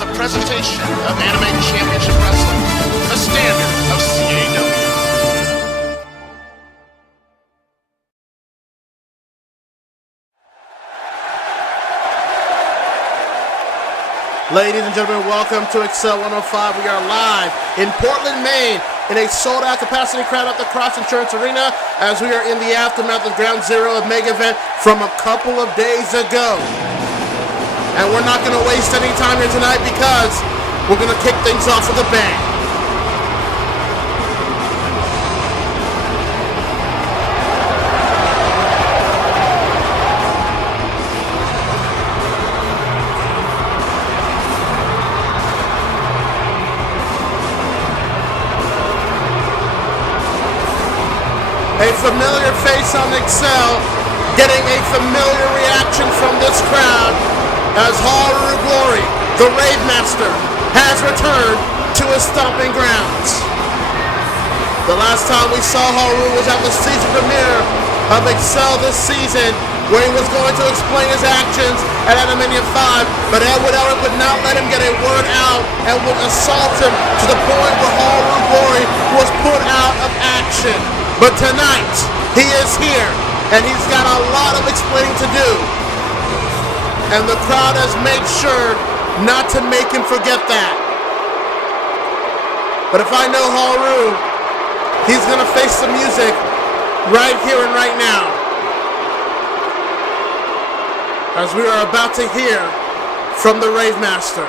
is a presentation of Anime Championship Wrestling, a standard of CAW. Ladies and gentlemen, welcome to Excel 105. We are live in Portland, Maine, in a sold-out capacity crowd at the Cross Insurance Arena, as we are in the aftermath of Ground Zero of Mega Event from a couple of days ago. And we're not going to waste any time here tonight because we're going to kick things off with a bang. A familiar face on Excel, getting a familiar reaction from this crowd as Haru Glory, the Rave Master, has returned to his stomping grounds. The last time we saw Haru was at the season premiere of Excel this season, where he was going to explain his actions at Animania V, but Edward Elric would not let him get a word out and would assault him to the point where Haru Glory was put out of action. But tonight, he is here, and he's got a lot of explaining to do. And the crowd has made sure not to make him forget that. But if I know Haru, he's going to face the music right here and right now, as we are about to hear from the Rave Master.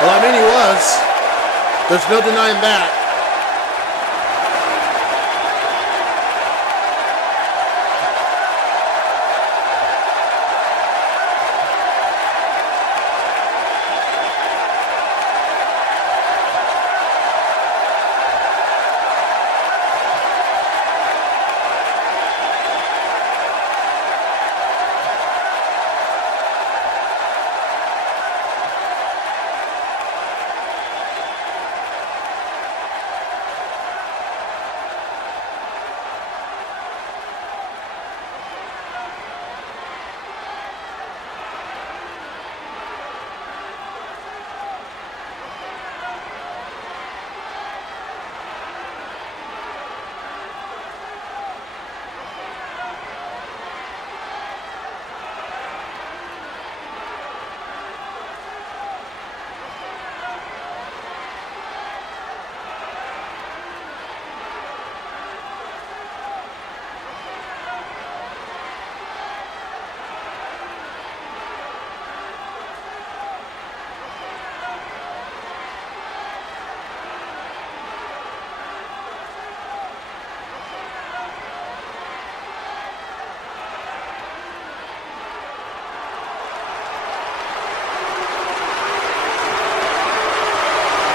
Well, I mean, he was. There's no denying that.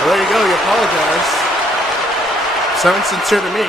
There you go, you apologize. Sounds sincere to me.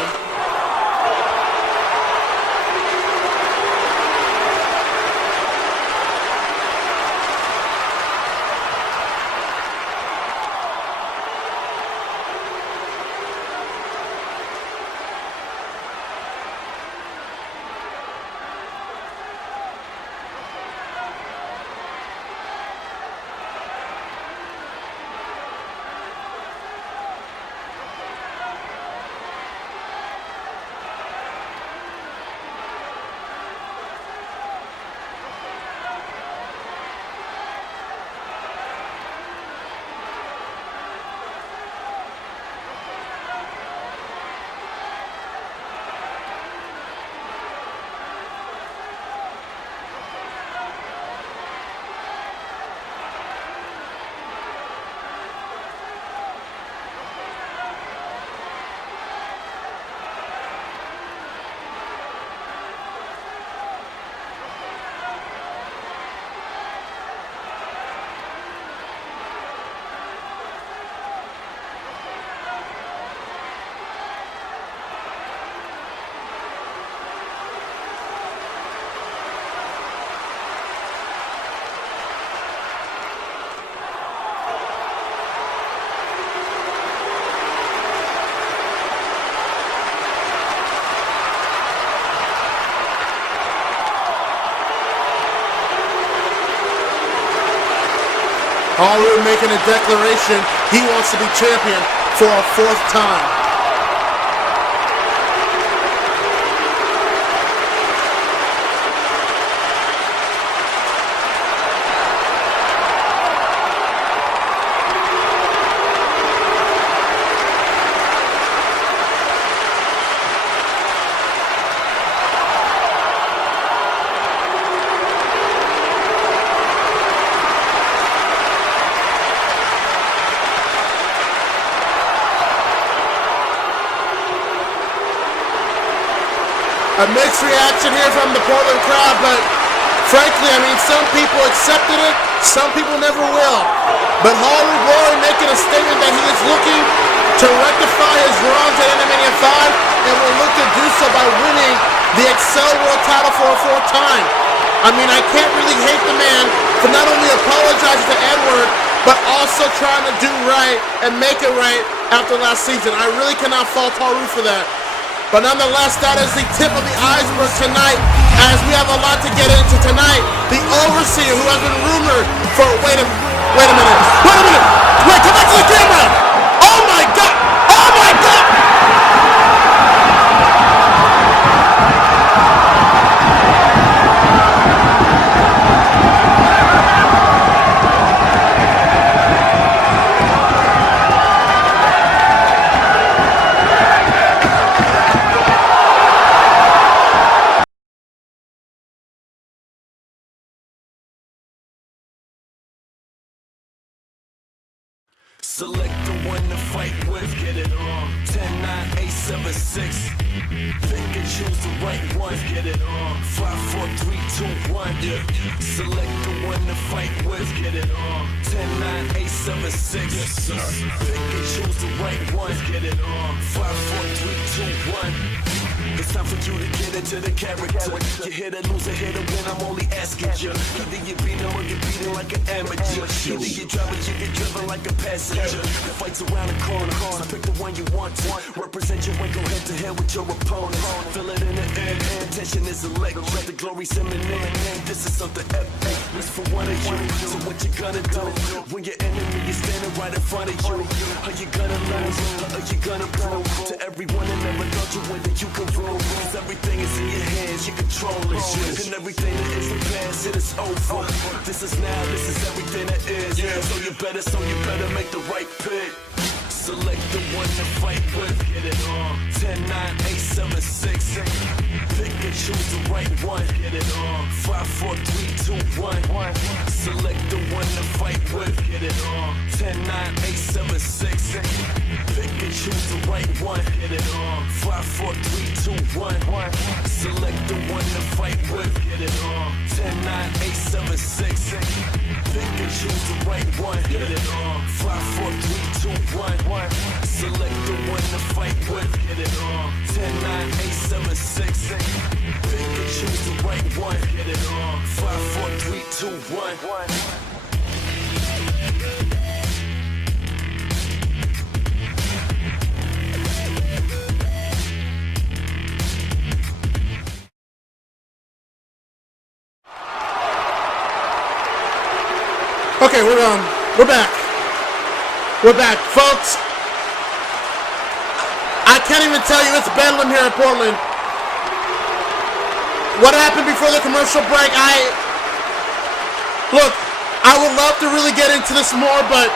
Haru making a declaration he wants to be champion for a 4th time. A mixed reaction here from the Portland crowd, but frankly, I mean, some people accepted it, some people never will. But Haru Glory making a statement that he is looking to rectify his wrongs at Animania 5 and will look to do so by winning the Excel World title for a 4th time. I mean, I can't really hate the man for not only apologizing to Edward, but also trying to do right and make it right after last season. I really cannot fault Haru for that. But nonetheless, that is the tip of the iceberg tonight, as we have a lot to get into tonight. The Overseer, who has been rumored for, wait a minute, come back to the camera! Oh my God! Oh my God! Select the one to fight with, get it on. 10-9-8-7-6. Pick and choose the right one, get it on. 5-4-3-2-1. Yeah. Select the one to fight with, get it on. 10-9-8-7-6. Yes, sir. Pick and choose the right one, get it on. 5-4-3-2-1. It's time for you to get into the character. You hit a loser, hit a win, I'm only asking you. Either you beat him or you beat him like an amateur. Either you drive or you get driven like a passenger. The fight's around the corner, so pick the one you want to. Represent your way, go head to head with your opponent. Feel it in the air, tension is electric. The glory's imminent, this is something epic. It's for one of you, so what you gonna do? When your enemy is standing right in front of you, are you gonna lose? Or are you gonna prove to everyone and never thought you win that you can rule? Cause everything is in your hands, you control it. And everything that is the past, it is over. This is now, this is everything that is. So you better make the right pick. Select the one to fight with, get it on. 10-9-8-7-6. Pick and choose the right one, get it on. 5-4-3-2-1. Select the one to fight with, get it on. 10-9-8-7-6. Pick and choose the right one, get it on. 5-4-3-2-1. Select the one to fight with, get it on. 10-9-8-7-6. Pick and choose the right one, get it on. 5-4-3-2-1. Select the one to fight with, get it on. 10-9-8-7-6. Pick and choose the right one, get it on. 5-4-3-2-1. Okay, we're back. We're back, folks. I can't even tell you, it's bedlam here in Portland. What happened before the commercial break? Look, I would love to really get into this more, but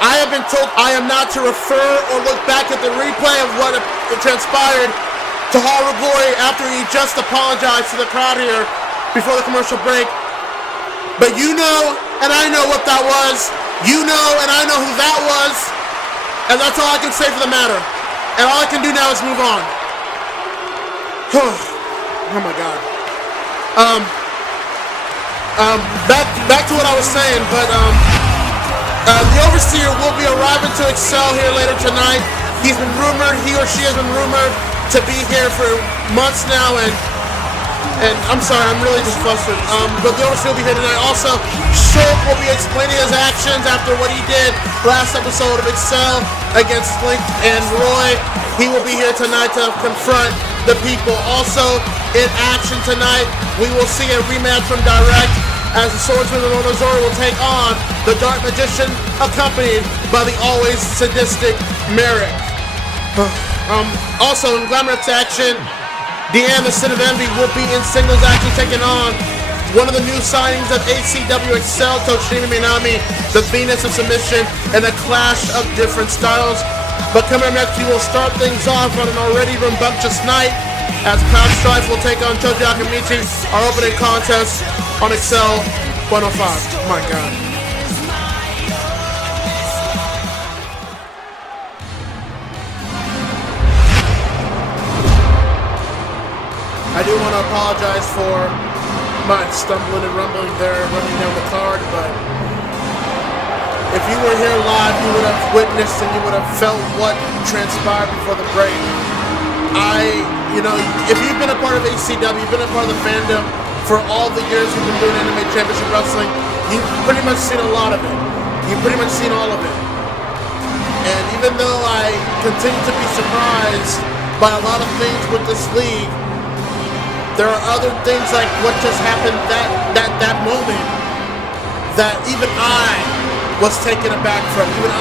I have been told I am not to refer or look back at the replay of what transpired to Haru Glory after he just apologized to the crowd here before the commercial break. But you know, and I know what that was. You know, and I know who that was. And that's all I can say for the matter. And all I can do now is move on. Oh my God. Back to what I was saying, but the Overseer will be arriving to Excel here later tonight. He's been rumored, he or she has been rumored to be here for months now, and I'm sorry, I'm really just flustered. But the Overseer will be here tonight. Also, Shulk will be explaining his actions after what he did last episode of Excel against Link and Roy. He will be here tonight to confront the people. Also, in action tonight, we will see a rematch from Direct as the swordsman of Onozora will take on the Dark Magician, accompanied by the always sadistic Merrick. Also in Glamor X action, Deanne, the Sin of Envy, will be in singles action taking on one of the new signings of ACW Excel, Toshimi Minami, the Venus of Submission, in a clash of different styles. But coming up next, we will start things off on an already rambunctious night as Cloud Strife will take on Choji Akamichi, our opening contest on Excel 105. My God. I do want to apologize for my stumbling and rumbling there, running down the card, but if you were here live, you would have witnessed and you would have felt what transpired before the break. If you've been a part of ACW, you've been a part of the fandom for all the years we've been doing Anime Championship Wrestling, you've pretty much seen a lot of it. You've pretty much seen all of it. And even though I continue to be surprised by a lot of things with this league, there are other things like what just happened that moment that even I was taken aback from. Even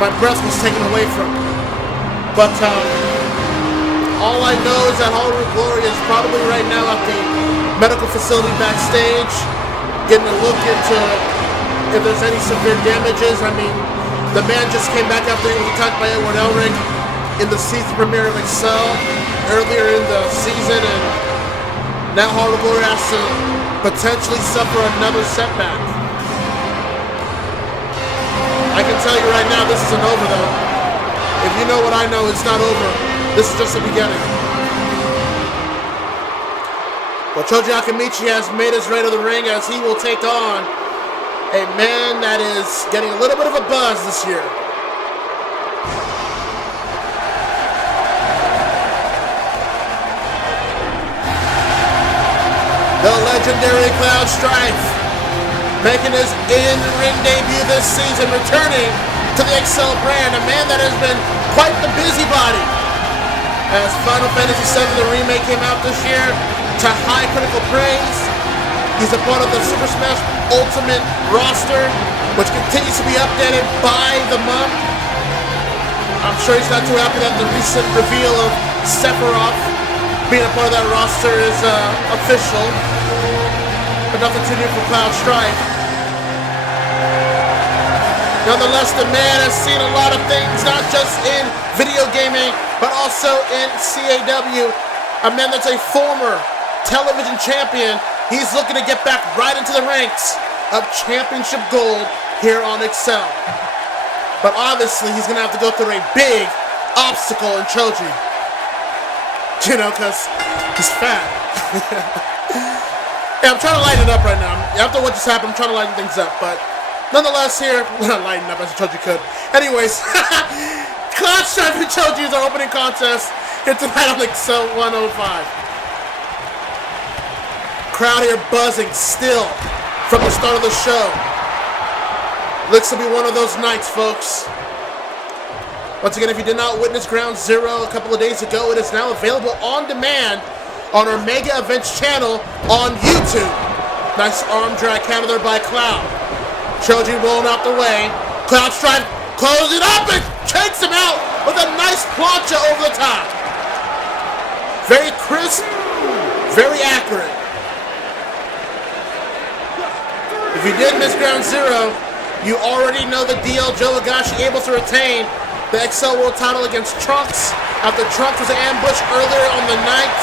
my breath was taken away from. But all I know is that Haru Glory is probably right now at the medical facility backstage, getting a look into if there's any severe damages. I mean, the man just came back after he was attacked by Edward Elric in the season premiere of Excel earlier in the season, and now Haru Glory has to potentially suffer another setback. I can tell you right now, this isn't over though. If you know what I know, it's not over. This is just the beginning. Well, Choji Akamichi has made his way to the ring as he will take on a man that is getting a little bit of a buzz this year. The legendary Cloud Strife, making his in-ring debut this season, returning to the Excel brand, a man that has been quite the busybody. As Final Fantasy VII The Remake came out this year to high critical praise, he's a part of the Super Smash Ultimate roster, which continues to be updated by the month. I'm sure he's not too happy that the recent reveal of Sephiroth being a part of that roster is official, but nothing too new for Cloud Strife. Nonetheless, the man has seen a lot of things, not just in video gaming, but also in CAW. A man that's a former television champion. He's looking to get back right into the ranks of championship gold here on Excel. But obviously, he's going to have to go through a big obstacle in Choji. You know, because he's fat. Yeah, I'm trying to lighten it up right now. After what just happened, I'm trying to lighten things up. But nonetheless here, not lighten up as I told you could. Anyways, Cloud Strife and Choji is our opening contest here tonight on Excel 105. Crowd here buzzing still from the start of the show. Looks to be one of those nights, folks. Once again, if you did not witness Ground Zero a couple of days ago, it is now available on demand on our Mega Events channel on YouTube. Nice arm drag counter there by Cloud. Choji rolling out the way. Cloud Strife closes it up and takes him out with a nice plancha over the top. Very crisp, very accurate. If you did miss Ground Zero, you already know the deal. Joe Higashi able to retain the Excel World title against Trunks after Trunks was ambushed earlier on the night.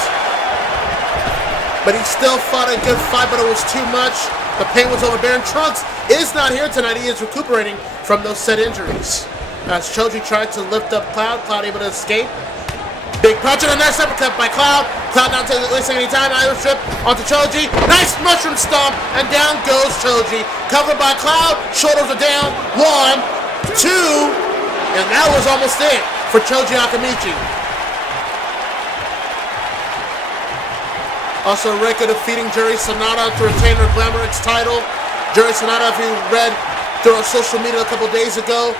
But he still fought a good fight, but it was too much. The pain was overbearing. Trunks is not here tonight. He is recuperating from those said injuries. As Choji tried to lift up Cloud, Cloud able to escape. Big punch and a nice uppercut by Cloud. Cloud not wasting any time. Irish strip onto Choji. Nice mushroom stomp, and down goes Choji. Covered by Cloud. Shoulders are down. 1, 2, and that was almost it for Choji Akamichi. Also, Reiko defeating Juri Sanada to retain her Glamor X title. Juri Sanada, if you read through our social media a couple days ago,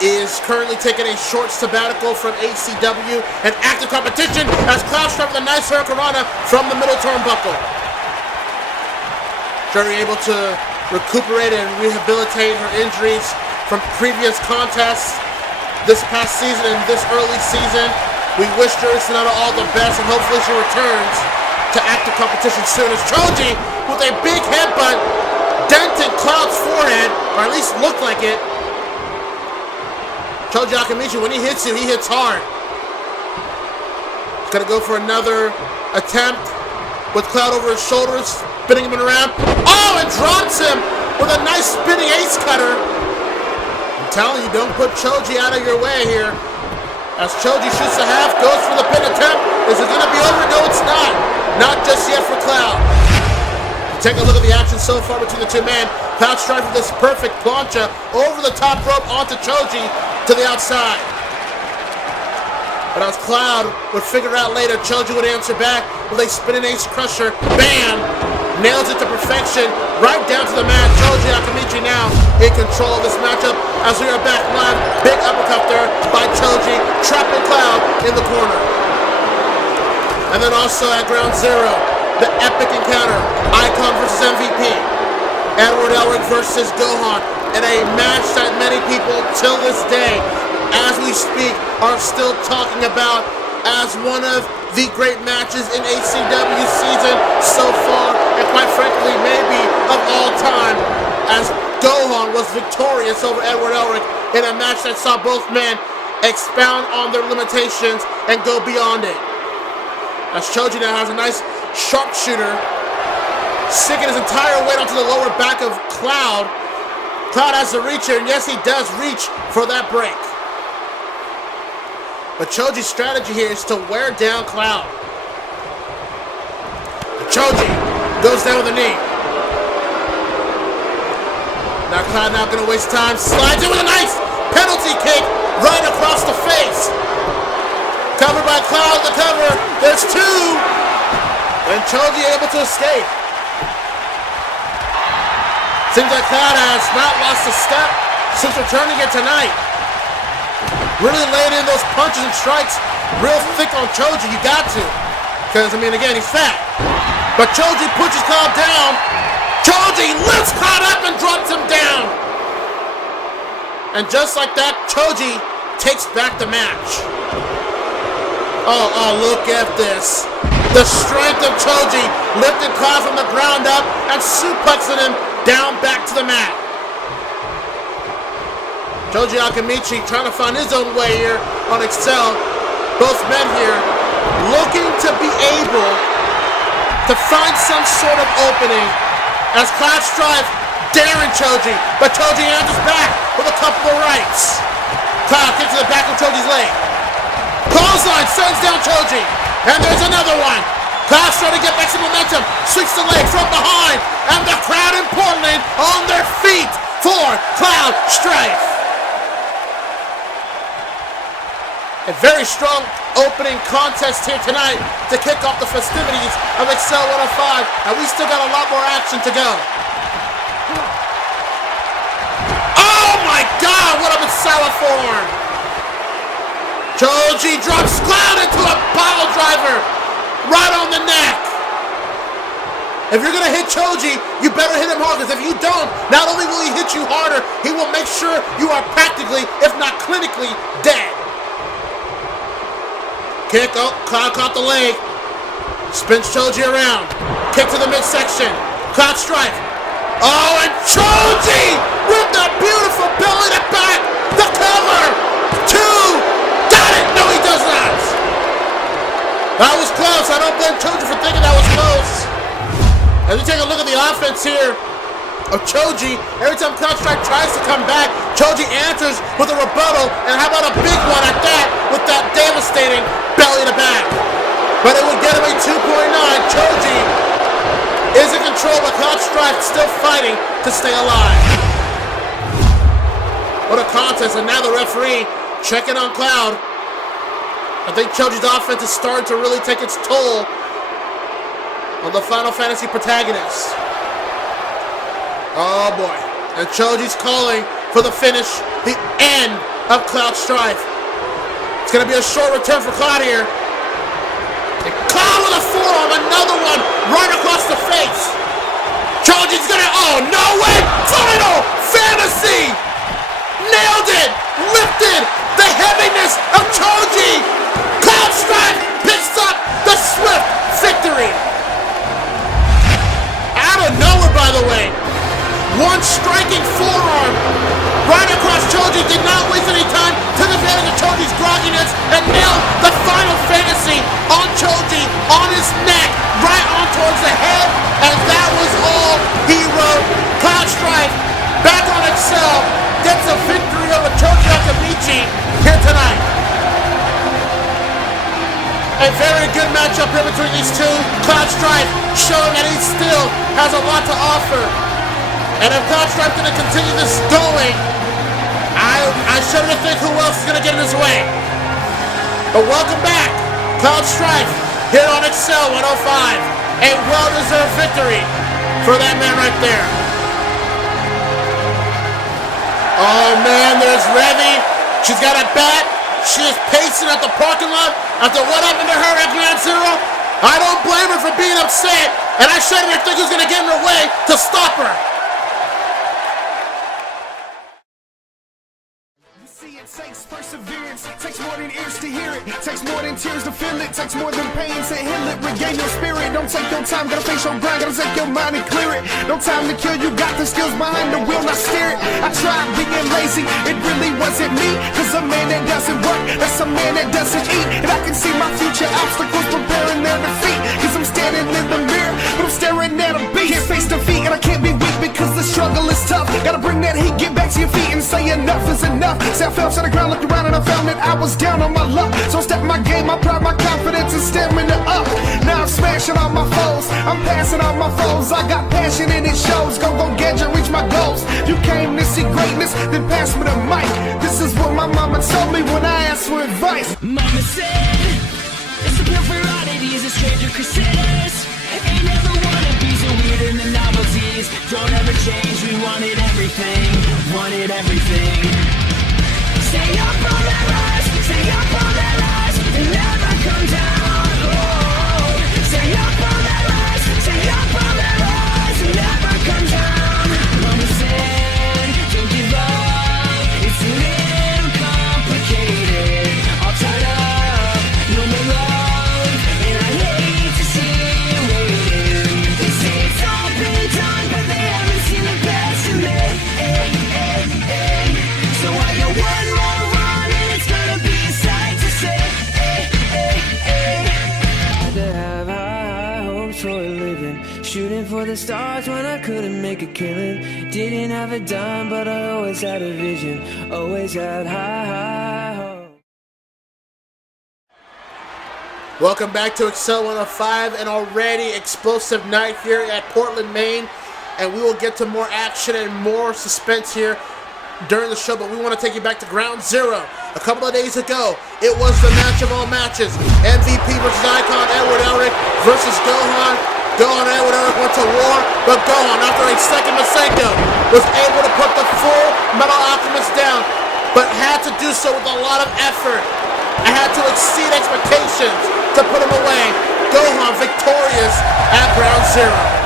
is currently taking a short sabbatical from ACW and active competition as Cloud Strife with a nice hurricanrana from the middle turnbuckle. Juri able to recuperate and rehabilitate her injuries from previous contests this past season and this early season. We wish Juri Sanada all the best, and hopefully she returns to active competition soon. As Choji, with a big headbutt, dented Cloud's forehead, or at least looked like it. Choji Akamichi, when he hits you, he hits hard. He's gonna go for another attempt with Cloud over his shoulders, spinning him around. Oh, and drops him with a nice spinning ace cutter. I'm telling you, don't put Choji out of your way here. As Choji shoots the half, goes for the pin attempt. Is it gonna be over? No, it's not. Not just yet for Cloud. Take a look at the action so far between the two men. Cloud strives for this perfect plancha over the top rope onto Choji to the outside. But as Cloud would figure out later, Choji would answer back with a spinning ace crusher. Bam! Nails it to perfection, right down to the mat. Choji Akamichi now in control of this matchup as we are back live. Big uppercut there by Choji, trapping Cloud in the corner. And then also at Ground Zero, the epic encounter, Icon versus MVP. Edward Elric versus Gohan, in a match that many people till this day, as we speak, are still talking about as one of the great matches in ACW season so far, and quite frankly, maybe of all time, as Gohan was victorious over Edward Elric in a match that saw both men expound on their limitations and go beyond it. As Choji now has a nice sharpshooter, sinking his entire weight onto the lower back of Cloud. Cloud has the reach here, and yes, he does reach for that break. But Choji's strategy here is to wear down Cloud. And Choji goes down with a knee. Now Cloud not gonna waste time, slides in with a nice penalty kick right across the face. Covered by Cloud, the cover, there's two. And Choji able to escape. Seems like Cloud has not lost a step since returning here tonight. Really laying in those punches and strikes real thick on Choji. You got to. Because, I mean, again, he's fat. But Choji pushes Cloud down. Choji lifts Cloud up and drops him down. And just like that, Choji takes back the match. Oh, look at this. The strength of Choji lifting Cloud from the ground up and suplexing him down back to the mat. Choji Akamichi trying to find his own way here on Excel. Both men here looking to be able to find some sort of opening as Cloud strives daring Choji, but Choji answers back with a couple of rights. Cloud kicks to the back of Choji's leg. Clothesline sends down Choji, and there's another one. Cloud's trying to get back some momentum, sweeps the leg from behind, and the crowd in Portland on their feet for Cloud Strife. A very strong opening contest here tonight to kick off the festivities of Excel 105, and we still got a lot more action to go. Oh my God, what a Misawa forearm! Choji drops Cloud into a pile driver right on the neck. If you're gonna hit Choji, you better hit him hard, because if you don't, not only will he hit you harder, he will make sure you are practically, if not clinically, dead. Kick, oh, Cloud caught the leg. Spins Choji around. Kick to the midsection. Cloud strike. Oh, and Choji with the beautiful belly to back. The cover. Two. Got it. No, he does not. That was close. I don't blame Choji for thinking that was close. As we take a look at the offense here of Choji, every time Cloud Strike tries to come back, Choji answers with a rebuttal, and how about a big one at that, with that devastating belly to back. But it would get him a 2.9. Choji is in control, but Cloud Strike still fighting to stay alive. What a contest, and now the referee checking on Cloud. I think Choji's offense is starting to really take its toll on the Final Fantasy protagonist. Oh boy. And Choji's calling for the finish, the end of Cloud Strife. It's going to be a short return for Cloud here. And Cloud with a forearm, another one right across the face. Choji's gonna, oh, no way! Final Fantasy! Nailed it! Lifted the heaviness of Choji! Cloud Strife picks up the swift victory! Out of nowhere, by the way, one striking forearm right across Choji, did not waste any time, took advantage of Choji's grogginess and nailed the Final Fantasy on Choji, on his neck, right on towards the head, and that was all he wrote. Cloud Strife back on Excel, gets a victory over Choji Akamichi here tonight. A very good matchup here between these two. Cloud Strife showing that he still has a lot to offer. And if Cloud Strife going to continue this going, I shudder to think who else is going to get in his way. But welcome back, Cloud Strife, here on Excel 105. A well-deserved victory for that man right there. Oh man, there's Revy. She's got a bat. She is pacing at the parking lot after what happened to her at Ground Zero. I don't blame her for being upset, and I shudder to think who's going to get in her way to stop her. Takes perseverance, takes more than ears to hear it, takes more than tears to feel it, takes more than pain to heal it, regain your spirit. Don't take your time, gotta face your grind, gotta take your mind and clear it. No time to kill, you got the skills behind the wheel, not steer it. I tried being lazy, it really wasn't me, cause a man that doesn't work, that's a man that doesn't eat. And I can see my future obstacles preparing their defeat, cause I'm standing in the mirror, but I'm staring at a beat. Can't face defeat, and I can't be weak because the struggle is tough. Gotta bring that heat, get back to your feet and say enough is enough. Say I fell to the ground, looked around and I found that I was down on my luck. So I stepped my game, my pride, my confidence and stamina up. Now I'm smashing all my foes, I'm passing all my foes. I got passion and it shows, go get you, reach my goals. You came to see greatness, then pass me the mic. This is what my mama told me when I asked for advice. Mama said, it's a pill for oddities, a stranger crusaders. Ain't never wanna be so weird in the novelties. Don't ever change, we wanted everything, wanted everything. Stay up on that rise, stay up on that rise, and never come down. Oh, stay up on that rise, stay up on that rise, and never come down. Mama said, don't give up, it's a little complicated. All tied up, no more love, and I hate to see you waiting. They say it's all been done, but they haven't seen the best in me. So I got one more run and it's gonna be a sight to see. Had to have high hopes for a living, shooting for the stars when I couldn't make a killing. Didn't have a dime, but I always had a vision, always had high hopes. Welcome back to Excel 105, an already explosive night here at Portland, Maine, and we will get to more action and more suspense here during the show, but we want to take you back to Ground Zero. A couple of days ago, it was the match of all matches. MVP versus Icon, Edward Elric versus Gohan. Gohan and Edward Elric went to war, but Gohan, after a second Masenko, was able to put the full Metal Alchemist down, but had to do so with a lot of effort. I had to exceed expectations to put him away. Gohan victorious at Ground Zero.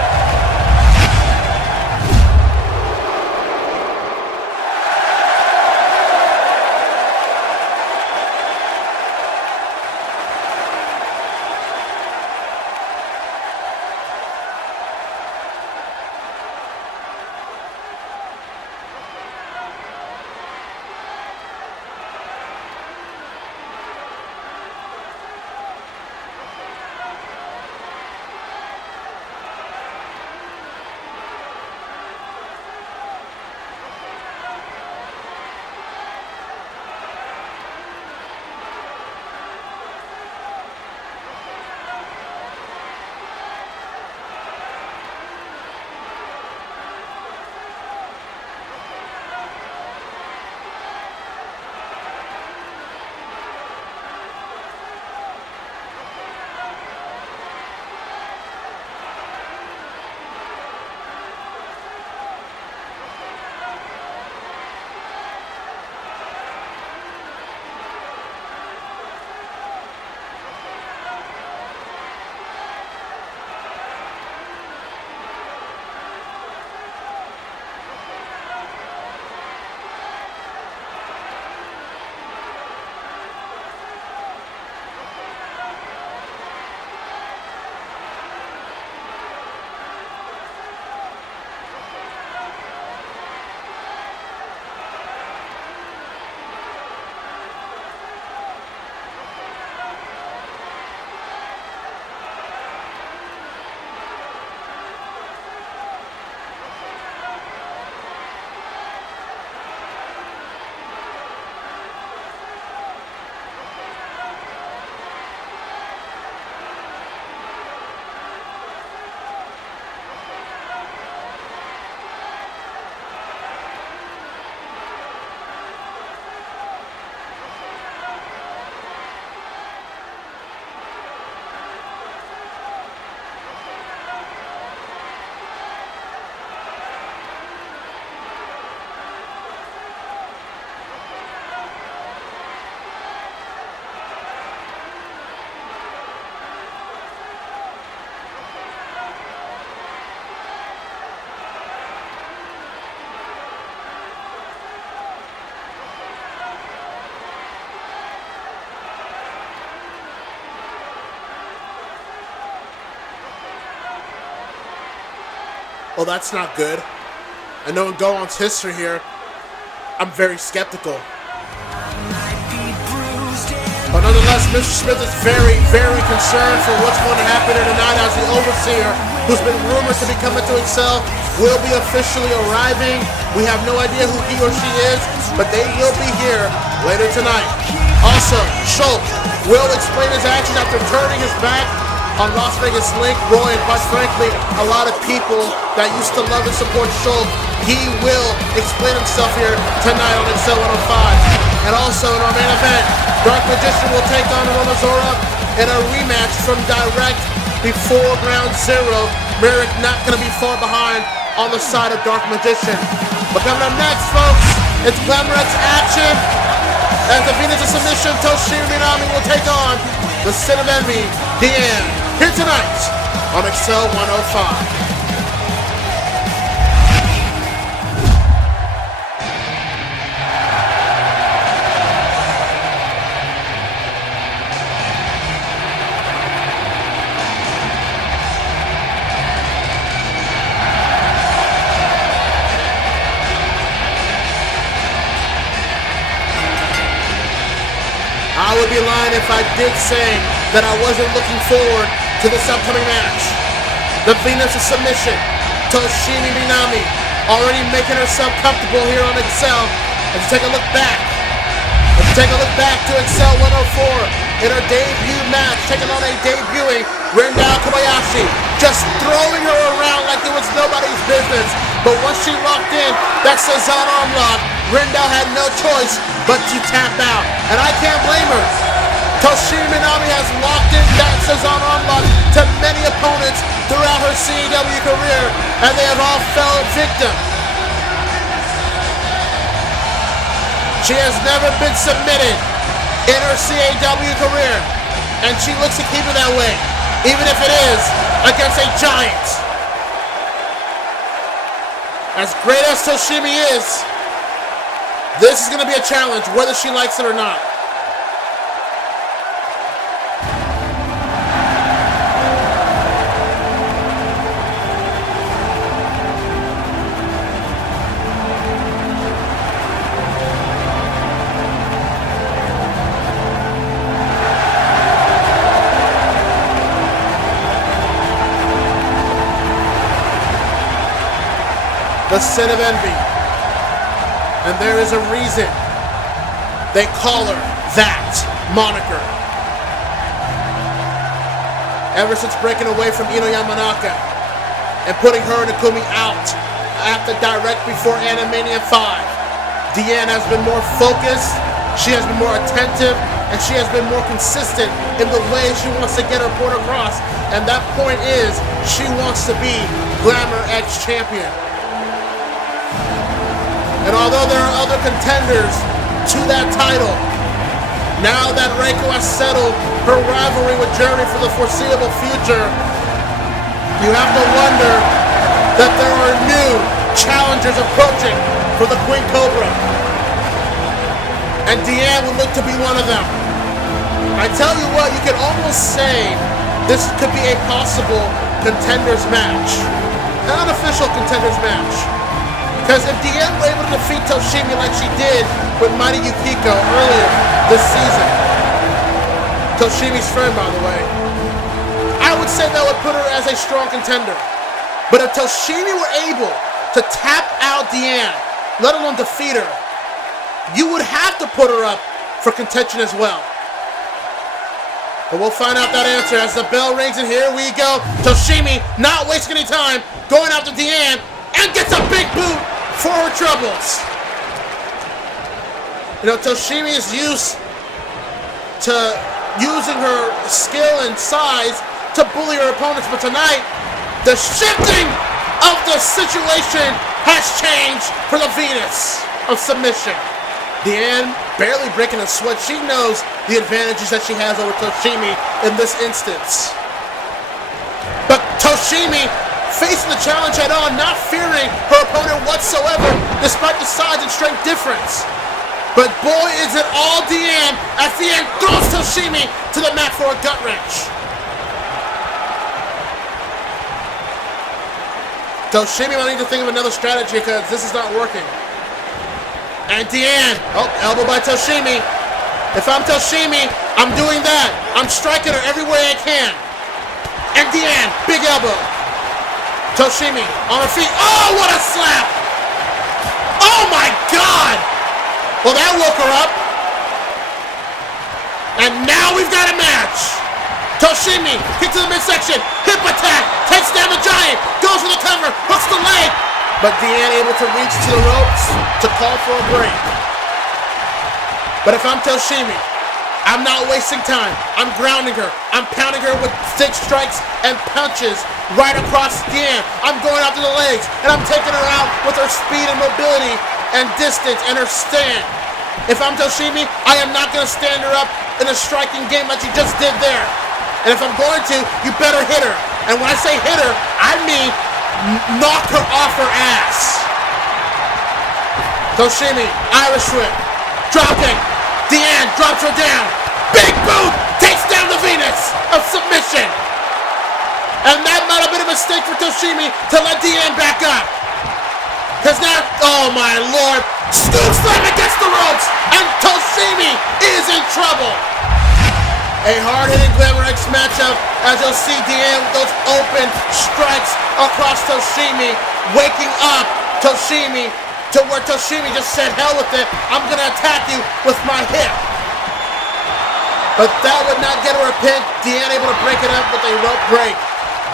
Well, that's not good. And knowing Gohan's history here, I'm very skeptical. But nonetheless, Mr. Smith is very, very concerned for what's going to happen here tonight as the Overseer, who's been rumored to be coming to Excel, will be officially arriving. We have no idea who he or she is, but they will be here later tonight. Also, Shulk will explain his actions after turning his back on Las Vegas Link, Roy, and quite frankly, a lot of people that used to love and support Shulk. He will explain himself here tonight on Excel 105. And also in our main event, Dark Magician will take on Romazora in a rematch from Direct before Ground Zero. Merrick not going to be far behind on the side of Dark Magician. But coming up next, folks, it's Glamor X action. As the Venus of Submission, Toshiro Minami will take on the Sin of Envy, Deanne, here tonight on Excel 105. I would be lying if I did say that I wasn't looking forward to this upcoming match. The Venus of Submission, Toshimi Minami, already making herself comfortable here on Excel. Let's take a look back. Let's take a look back to Excel 104 in her debut match, taking on a debuting Rindao Kobayashi, just throwing her around like it was nobody's business. But once she locked in that Cezanne arm lock, Rindao had no choice but to tap out. And I can't blame her. Toshimi Minami has locked in that Cezanne arm lock to many opponents throughout her CAW career, and they have all fell victim. She has never been submitted in her CAW career, and she looks to keep it that way, even if it is against a giant. As great as Toshimi is, this is going to be a challenge, whether she likes it or not. The Sin of Envy. And there is a reason they call her that moniker. Ever since breaking away from Ino Yamanaka and putting her and Ikumi out at the Direct before Animania V, Deanne has been more focused, she has been more attentive, and she has been more consistent in the way she wants to get her point across. And that point is, she wants to be Glamor X champion. And although there are other contenders to that title, now that Reiko has settled her rivalry with Juri for the foreseeable future, you have to wonder that there are new challengers approaching for the Queen Cobra. And Deanne would look to be one of them. I tell you what, you could almost say this could be a possible contenders match. An unofficial contenders match. Because if Deanne were able to defeat Toshimi like she did with Mighty Yukiko earlier this season, Toshimi's friend, by the way, I would say that would put her as a strong contender. But if Toshimi were able to tap out Deanne, let alone defeat her, you would have to put her up for contention as well. But we'll find out that answer as the bell rings, and here we go. Toshimi, not wasting any time, going after Deanne, and gets a big boot for her troubles. You know, Toshimi is used to using her skill and size to bully her opponents, but tonight, the shifting of the situation has changed for the Venus of Submission. Deanne barely breaking a sweat. She knows the advantages that she has over Toshimi in this instance. But Toshimi facing the challenge head on, not fearing her opponent whatsoever, despite the size and strength difference. But boy, is it all Deanne as Deanne throws Toshimi to the mat for a gut wrench. Toshimi might need to think of another strategy because this is not working. And Deanne. Oh, elbow by Toshimi. If I'm Toshimi, I'm doing that. I'm striking her every way I can. And Deanne, big elbow. Toshimi on her feet. Oh, what a slap! Oh my God! Well, that woke her up. And now we've got a match. Toshimi, kick to the midsection, hip attack, takes down the Giant, goes for the cover, hooks the leg. But Deanne able to reach to the ropes to call for a break. But if I'm Toshimi, I'm not wasting time. I'm grounding her. I'm pounding her with thick strikes and punches right across Deanne. I'm going after the legs, and I'm taking her out with her speed and mobility and distance and her stand. If I'm Toshimi, I am not going to stand her up in a striking game like she just did there. And if I'm going to, you better hit her. And when I say hit her, I mean knock her off her ass. Toshimi, Irish whip, dropping. Deanne drops her down. Big boot takes down the Venus of submission. And that might have been a mistake for Toshimi to let Deanne back up. Because now, oh my lord, scoop slam against the ropes, and Toshimi is in trouble. A hard-hitting Glamor X matchup as you'll see Deanne with those open strikes across Toshimi, waking up Toshimi to where Toshimi just said, hell with it, I'm going to attack you with my hip. But that would not get her a pin. Deanne able to break it up with a rope break.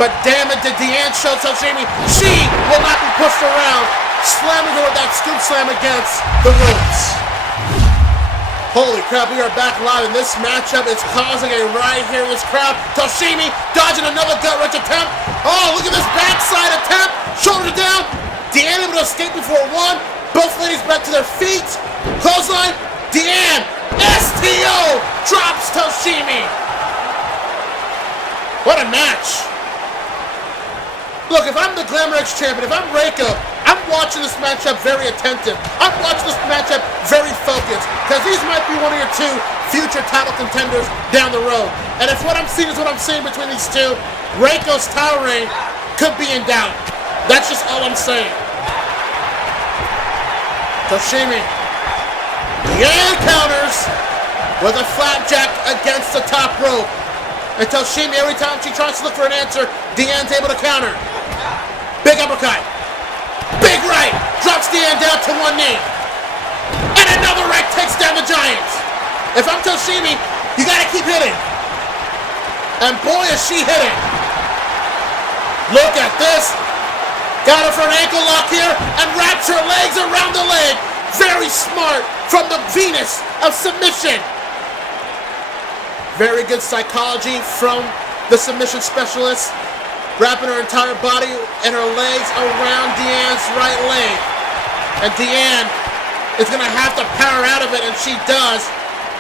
But damn it, did Deanne show Toshimi she will not be pushed around, slamming her with that scoop slam against the ropes. Holy crap, we are back live, and this matchup is causing a riot here in this crowd. Toshimi dodging another gut wrench attempt. Oh, look at this backside attempt. Shoulder down. Deanne able to escape before one. Both ladies back to their feet. Clothesline. Deanne, STO, drops Toshimi. What a match. Look, if I'm the Glamor X champion, if I'm Reiko, I'm watching this matchup very attentive. I'm watching this matchup very focused, because these might be one of your two future title contenders down the road. And if what I'm seeing is what I'm seeing between these two, Reiko's title reign could be in doubt. That's just all I'm saying. Toshimi. Deanne counters with a flapjack against the top rope. And Toshimi, every time she tries to look for an answer, Deanne's able to counter. Big uppercut. Big right. Drops Deanne down to one knee. And another right takes down the Giant. If I'm Toshimi, you gotta keep hitting. And boy, is she hitting. Look at this. Got her for an ankle lock here and wraps her legs around the leg. Very smart from the Venus of submission. Very good psychology from the submission specialist. Wrapping her entire body and her legs around Deanne's right leg. And Deanne is going to have to power out of it, and she does.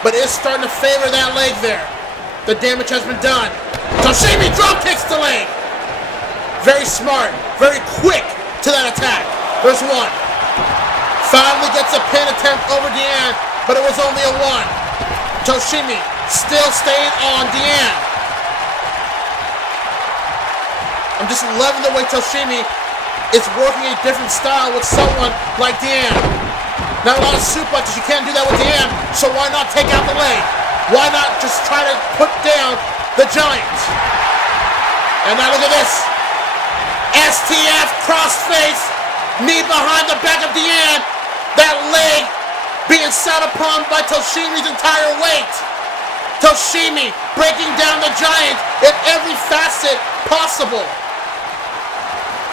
But it's starting to favor that leg there. The damage has been done. Toshimi drop kicks the leg. Very smart, very quick to that attack. There's one. Finally gets a pin attempt over Deanne, but it was only a one. Toshimi still staying on Deanne. I'm just loving the way Toshimi is working a different style with someone like Deanne. Not a lot of suplexes, you can't do that with Deanne, so why not take out the leg? Why not just try to put down the Giant? And now look at this. STF crossface, knee behind the back of Deanne. That leg being sat upon by Toshimi's entire weight. Toshimi breaking down the Giant in every facet possible.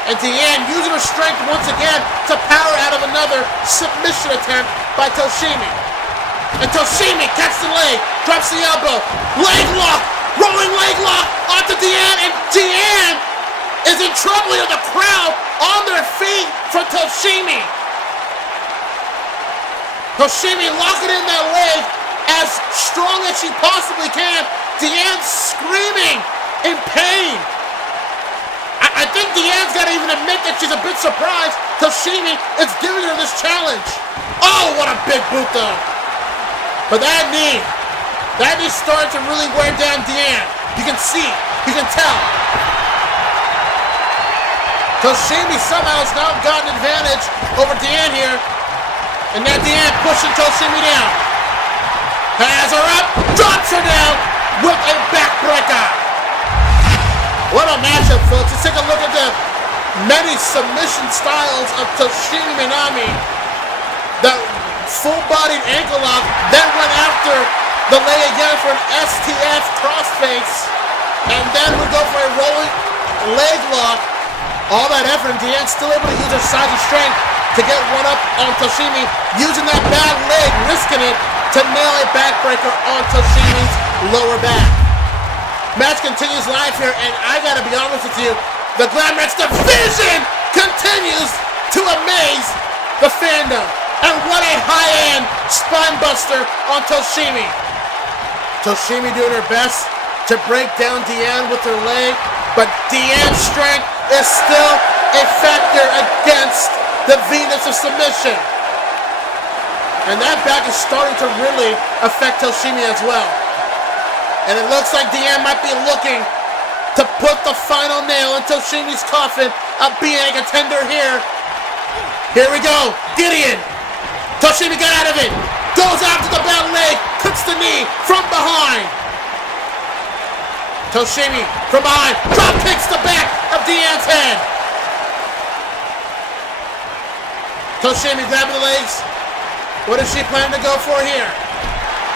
And Deanne using her strength once again to power out of another submission attempt by Toshimi. And Toshimi catches the leg, drops the elbow, leg lock, rolling leg lock onto Deanne, and Deanne is in trouble here. The crowd on their feet for Toshimi. Toshimi locking in that leg as strong as she possibly can. Deanne screaming in pain. I think Deanne's got to even admit that she's a bit surprised Toshimi is giving her this challenge. Oh, what a big boot though. But that knee started to really wear down Deanne. You can see, you can tell. Toshimi somehow has now gotten advantage over Deanne here. And now Deanne pushing Toshimi down. Has her up, drops her down with a backbreaker. What a matchup, folks. Let's take a look at the many submission styles of Toshimi Minami. The full-bodied ankle lock, then went after the leg again for an STF crossface. And then we go for a rolling leg lock. All that effort, and Deanne still able to use her size and strength to get one up on Toshimi, using that bad leg, risking it to nail a backbreaker on Toshimi's lower back. Match continues live here, and I gotta be honest with you, the Glamor X division continues to amaze the fandom. And what a high-end spine buster on Toshimi. Toshimi doing her best to break down Deanne with her leg, but Deanne's strength is still a factor against the Venus of submission. And that back is starting to really affect Toshimi as well. And it looks like Deanne might be looking to put the final nail in Toshimi's coffin of being a contender here. Here we go, Gideon. Toshimi got out of it. Goes after the bad leg, cuts the knee from behind. Toshimi from behind, drop kicks the back of Deanne's head. Toshimi grabbing the legs. What is she planning to go for here?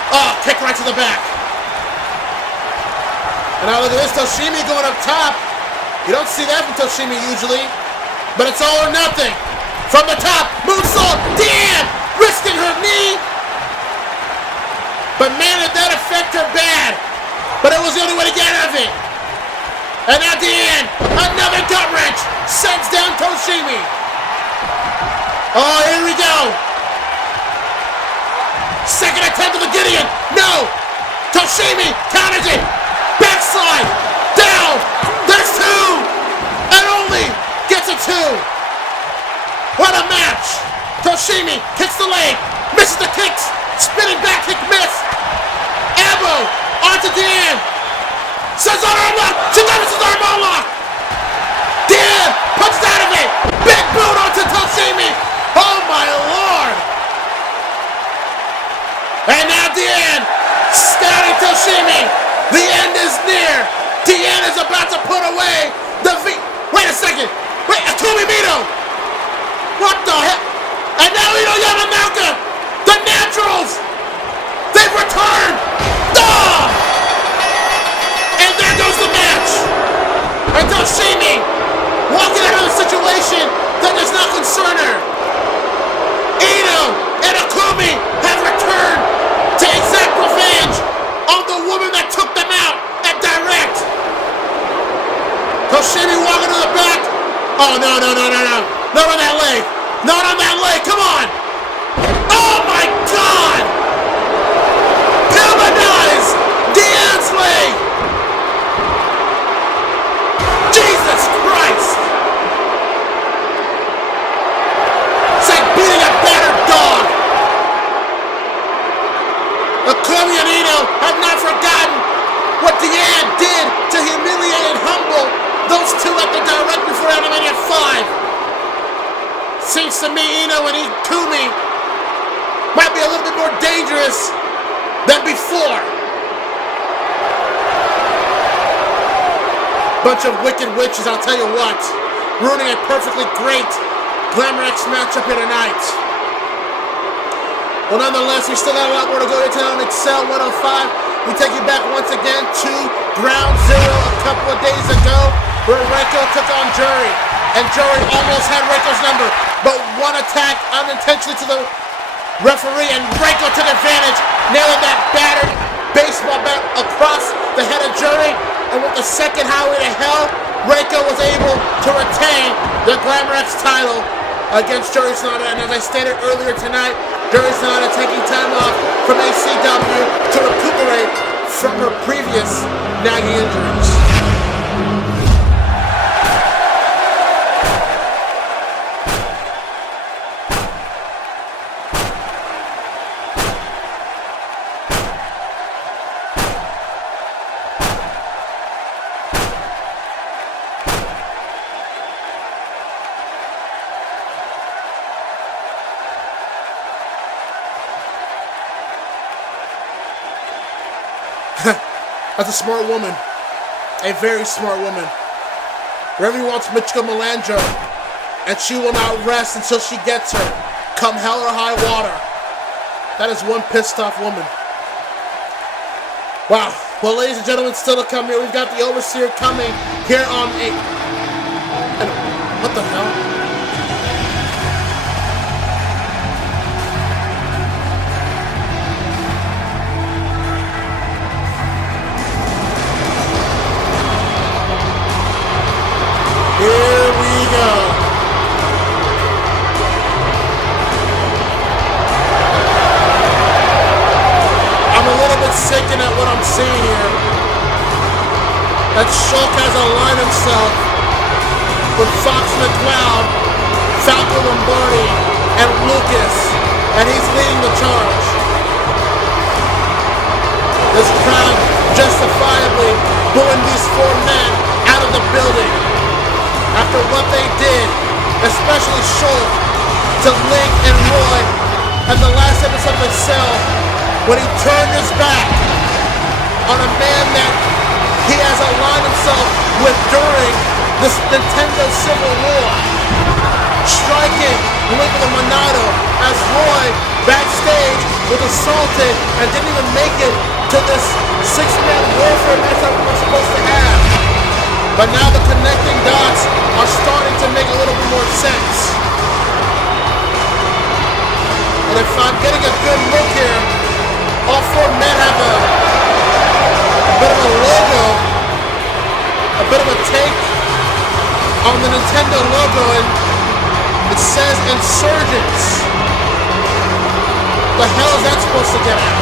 Oh, kick right to the back. And now look at this, Toshimi going up top. You don't see that from Toshimi usually, but it's all or nothing. From the top, moonsault, Deanne risking her knee. But man, did that affect her bad. But it was the only way to get out of it. And at the end, another gut wrench sends down Toshimi. Oh, here we go. Second attempt of the Gideon. No. Toshimi counters it. Backslide. Down. There's two. And only gets a two. What a match. Toshimi kicks the leg. Misses the kicks. Spinning back kick miss. Elbow. Onto Deanne. Says arm lock. She notices arm lock. Deanne punches out of it. Big boot onto Toshimi. Oh my lord. And now Deanne staring Toshimi. The end is near. Deanne is about to put away the V. Wait a second. Wait, Akumi Mito. What the hell? And now Ito Yamamoto. The Naturals. They've returned. And there goes the match. And Toshimi walking out of the situation that does not concern her. Ito and Akumi have returned to exact revenge on the woman that took them out at Direct. Toshimi walking to the back. Oh, no. Not on that leg. Not on that leg. Come on. Oh, my God. Pilmanize Deanne's leg. Jesus Christ. It's like beating a battered dog. Akumi and Ito have not forgotten what Deanne did to humiliate and humble those two at the Direct before Animania 5. Seems to me Ito and Akumi might be a little bit more dangerous than before. Bunch of wicked witches, I'll tell you what. Ruining a perfectly great Glamor X matchup here tonight. Well, nonetheless, we still got a lot more to go here tonight on Excel 105. We take you back once again to Ground Zero a couple of days ago, where Reiko took on Juri. And Juri almost had Reiko's number, but one attack unintentionally to the referee, and Reiko took advantage, nailing that battered baseball bat across the head of Juri. And with the second highway to hell, Reiko was able to retain the Glamor X title against Juri Sanada. And as I stated earlier tonight, Juri Sanada taking time off from ACW to recuperate from her previous nagging injuries. That's a smart woman. A very smart woman. Remy wants Michiko Melandro, and she will not rest until she gets her, come hell or high water. That is one pissed off woman. Wow. Well, ladies and gentlemen, still to come here, we've got the Overseer coming here on a... And what the hell? Here we go. I'm a little bit sickened at what I'm seeing here. That Shulk has aligned himself with Fox McCloud, Falco Lombardi, and Lucas, and he's leading the charge. This crowd justifiably booing these four men out of the building. After what they did, especially Shulk, to Link and Roy at the last episode of Excel, when he turned his back on a man that he has aligned himself with during this Nintendo Civil War, striking Link with a Monado as Roy backstage was assaulted and didn't even make it to this six-man warfare match that we were supposed to have. But now the connecting dots are starting to make a little bit more sense. And if I'm getting a good look here, all four men have a bit of a logo, a bit of a take on the Nintendo logo, and it says Insurgents. The hell is that supposed to get at?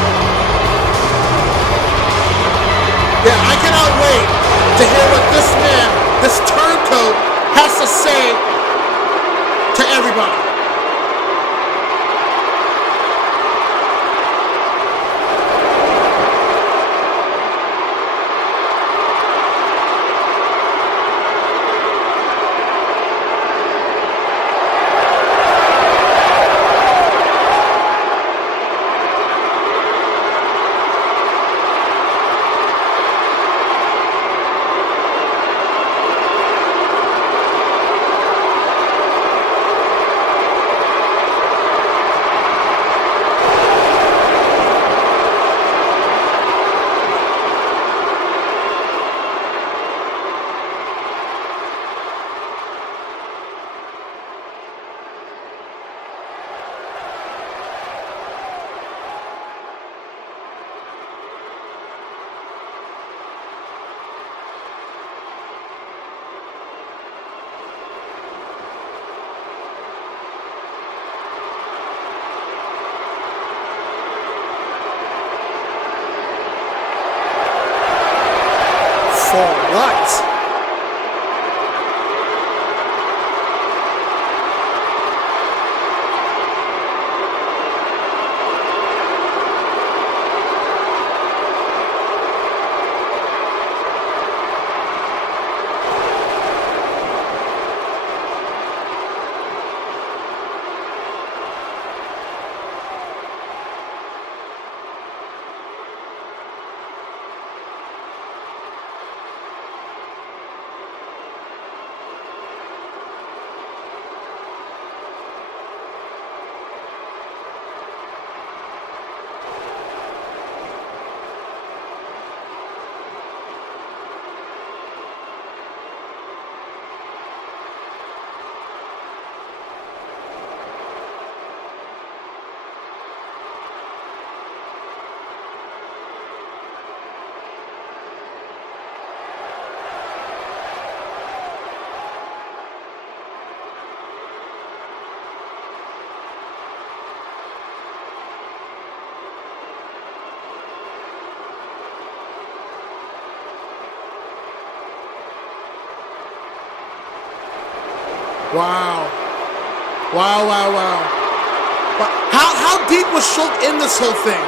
Yeah, I cannot wait to hear what this man, this turncoat, has to say to everybody. Wow. Wow, wow, wow. How deep was Shulk in this whole thing?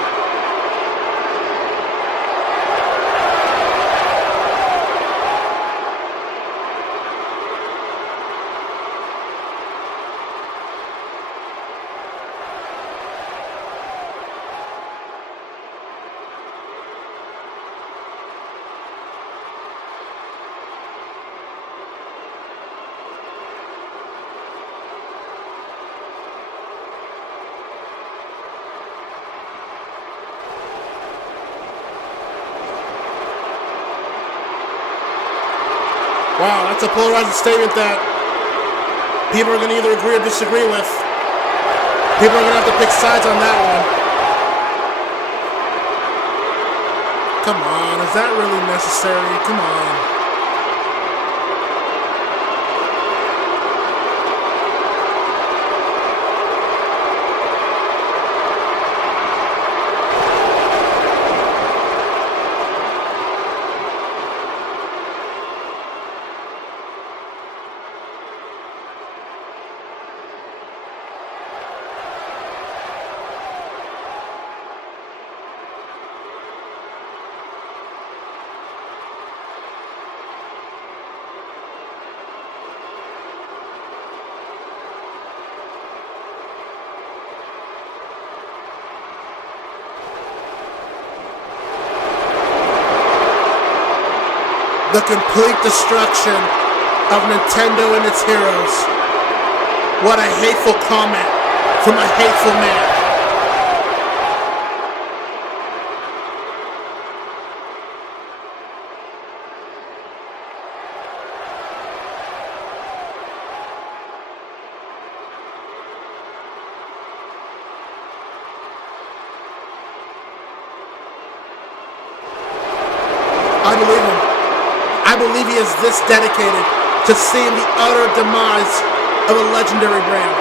Wow, that's a polarizing statement that people are going to either agree or disagree with. People are going to have to pick sides on that one. Come on, is that really necessary? Come on. The complete destruction of Nintendo and its heroes. What a hateful comment from a hateful man. I believe him. I believe he is this dedicated to seeing the utter demise of a legendary brand.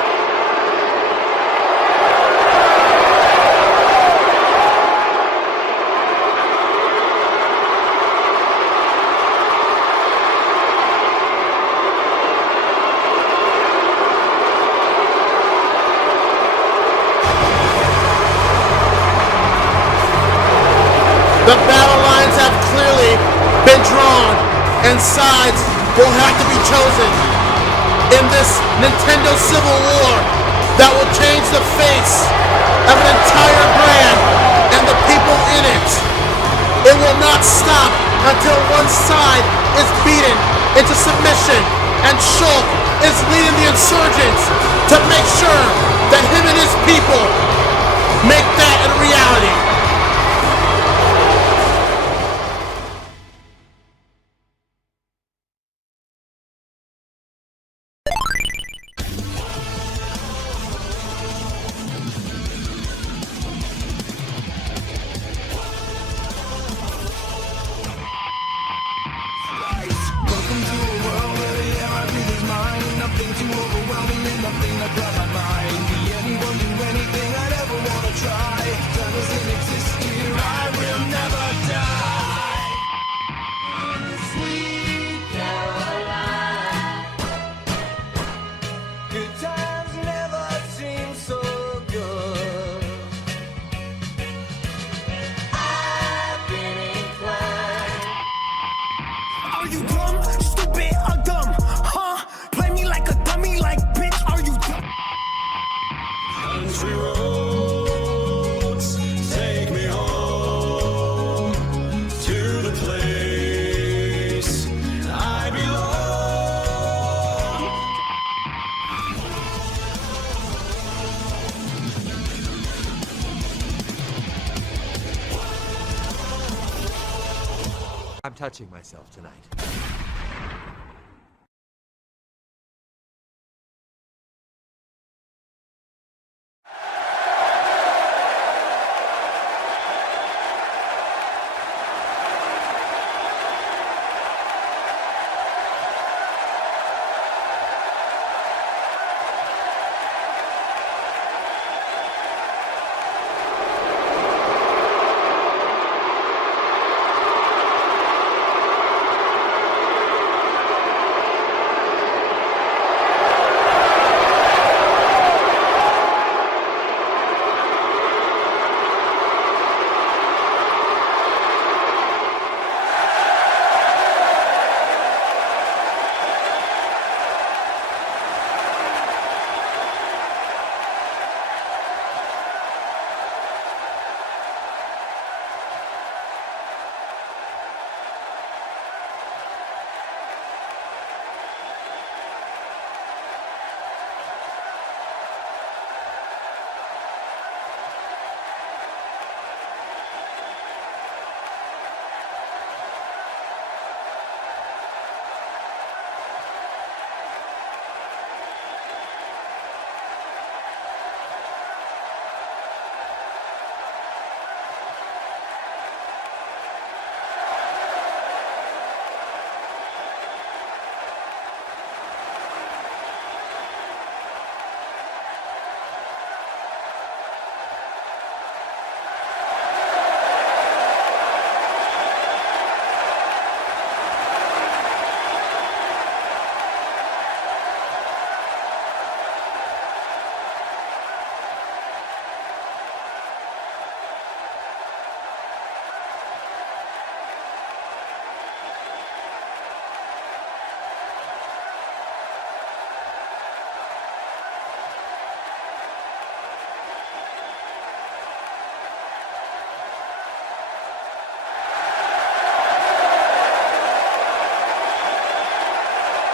The battle lines have clearly been drawn, and sides will have to be chosen in this Nintendo Civil War that will change the face of an entire brand and the people in it. It will not stop until one side is beaten into submission and Shulk is leading the insurgents to make sure that him and his people make that a reality. I'm touching myself tonight.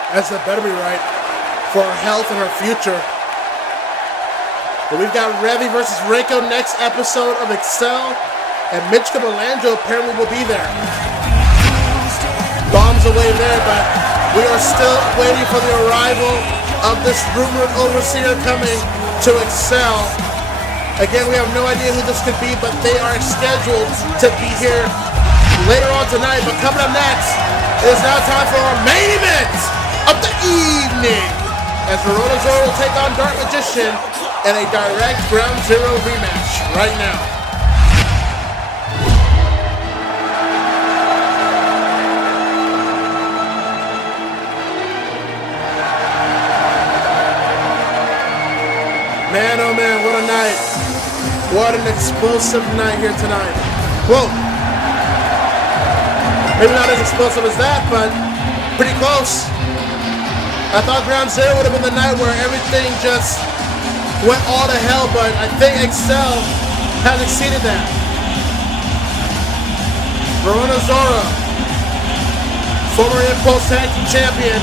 As it better be right for her health and her future. But we've got Revy versus Reiko next episode of Excel, and Mitch Camelanjo apparently will be there. Bombs away there, but we are still waiting for the arrival of this rumored overseer coming to Excel. Again, we have no idea who this could be, but they are scheduled to be here later on tonight. But coming up next, it is now time for our main event of the evening, as Verona Zoro will take on Dark Magician in a direct Ground Zero rematch right now. Man, oh man, what a night. What an explosive night here tonight. Whoa. Maybe not as explosive as that, but pretty close. I thought Ground Zero would have been the night where everything just went all to hell, but I think Excel has exceeded that. Verona Zoro, former Impulse Tag Team Champion,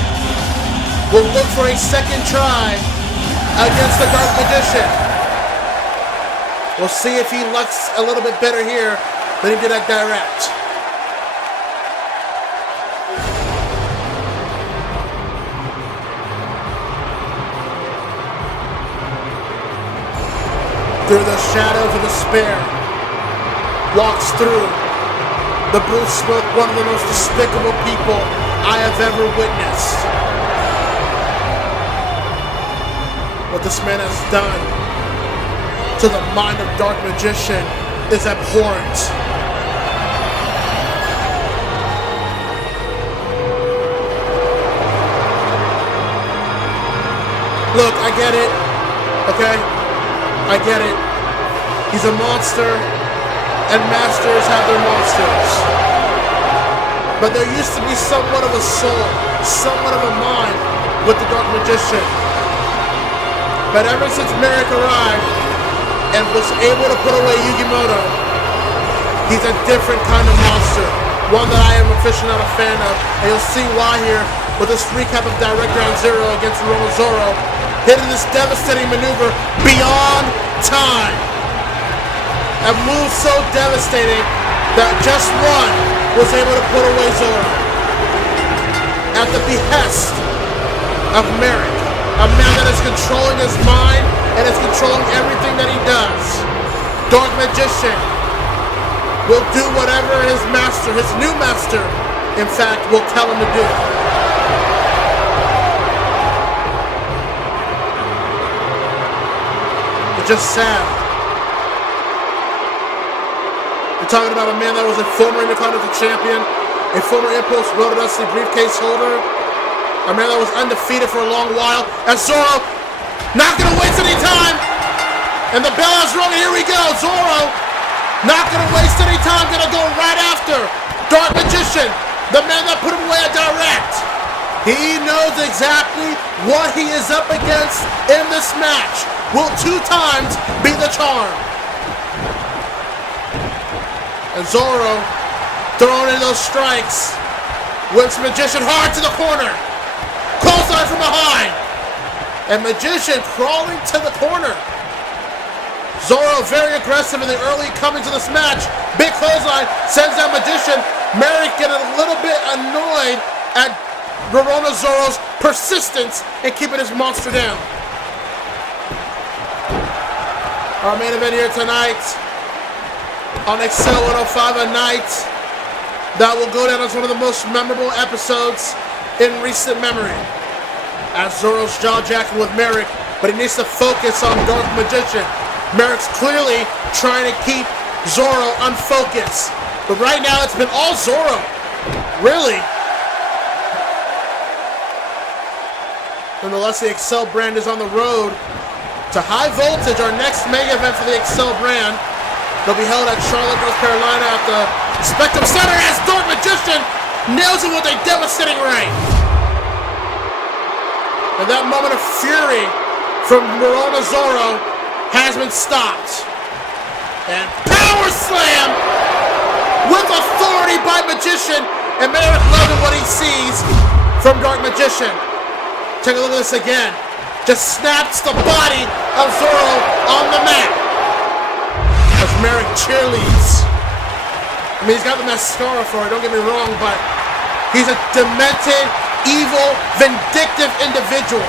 will look for a second try against the Dark Magician. We'll see if he looks a little bit better here than he did at Direct. Through the shadows of despair, walks through the blue smoke, one of the most despicable people I have ever witnessed. What this man has done to the mind of Dark Magician is abhorrent. Look, I get it, okay? I get it. He's a monster, and masters have their monsters. But there used to be somewhat of a soul, somewhat of a mind with the Dark Magician. But ever since Merrick arrived and was able to put away Yugimoto, he's a different kind of monster. One that I am officially not a fan of. And you'll see why here with this recap of Direct Ground Zero against Verona Zoro, hitting this devastating maneuver beyond time. A move so devastating that just one was able to put away Zoro. At the behest of Merrick, a man that is controlling his mind and is controlling everything that he does. Dark Magician will do whatever his master, his new master, in fact, will tell him to do. It's just sad. You're talking about a man that was a former Intercontinental Champion, a former Impulse World Wrestling briefcase holder, a man that was undefeated for a long while, and Zoro not gonna waste any time, and the bell has rung, and here we go. Zoro not gonna waste any time, gonna go right after Dark Magician, the man that put him away at Direct. He knows exactly what he is up against in this match. Will 2 times be the charm? And Zoro throwing in those strikes, whips Magician hard to the corner. Clothesline from behind. And Magician crawling to the corner. Zoro very aggressive in the early coming to this match. Big clothesline sends down Magician. Merrick getting a little bit annoyed at Verona Zoro's persistence in keeping his monster down. Our main event here tonight on Excel 105, a night that will go down as one of the most memorable episodes in recent memory. As Zoro's jaw-jacking with Merrick, but he needs to focus on Dark Magician. Merrick's clearly trying to keep Zoro unfocused. But right now it's been all Zoro. Really. Nonetheless, the Excel brand is on the road to High Voltage, our next mega event for the Excel brand. They'll be held at Charlotte, North Carolina at the Spectrum Center as Dark Magician nails him with a devastating right. And that moment of fury from Verona Zoro has been stopped. And power slam with authority by Magician. And Merrick loving what he sees from Dark Magician. Take a look at this again. Just snaps the body of Zoro on the mat. As Merrick cheerleads. I mean, he's got the mascara for it, don't get me wrong, but he's a demented, evil, vindictive individual.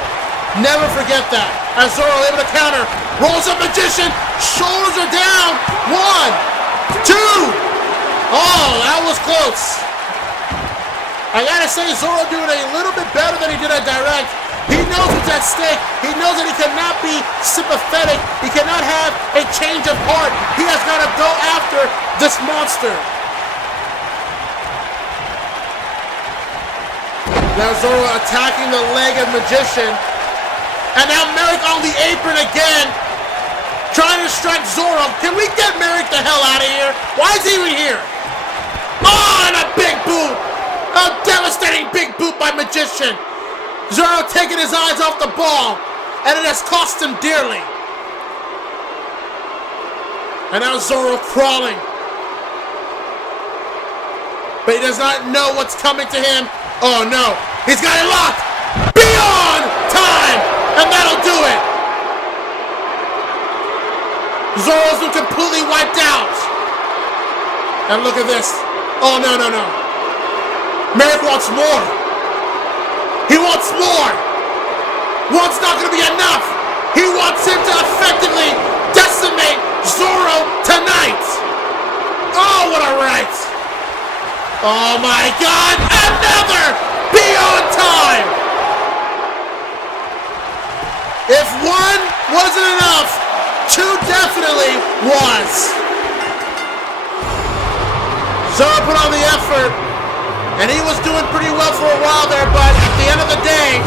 Never forget that. As Zoro able to counter, rolls up Magician, shoulders are down. 1, 2. Oh, that was close. I gotta say, Zoro doing a little bit better than he did at Direct. He knows what's at stake. He knows that he cannot be sympathetic. He cannot have a change of heart. He has got to go after this monster. Now Zoro attacking the leg of Magician. And now Merrick on the apron again. Trying to strike Zoro. Can we get Merrick the hell out of here? Why is he even here? Oh, and a big boot. A devastating big boot by Magician. Zoro taking his eyes off the ball. And it has cost him dearly. And now Zoro crawling. But he does not know what's coming to him. Oh no, he's got it locked! Beyond time! And that'll do it! Zoro's been completely wiped out! And look at this. Oh no, no, no. Merrick wants more. He wants more! One's not gonna be enough! He wants him to effectively decimate Zoro tonight! Oh, what a right! Oh my God! Another Beyond Time! If one wasn't enough, two definitely was. Zoro put on the effort, and he was doing pretty well for a while there, but at the end of the day,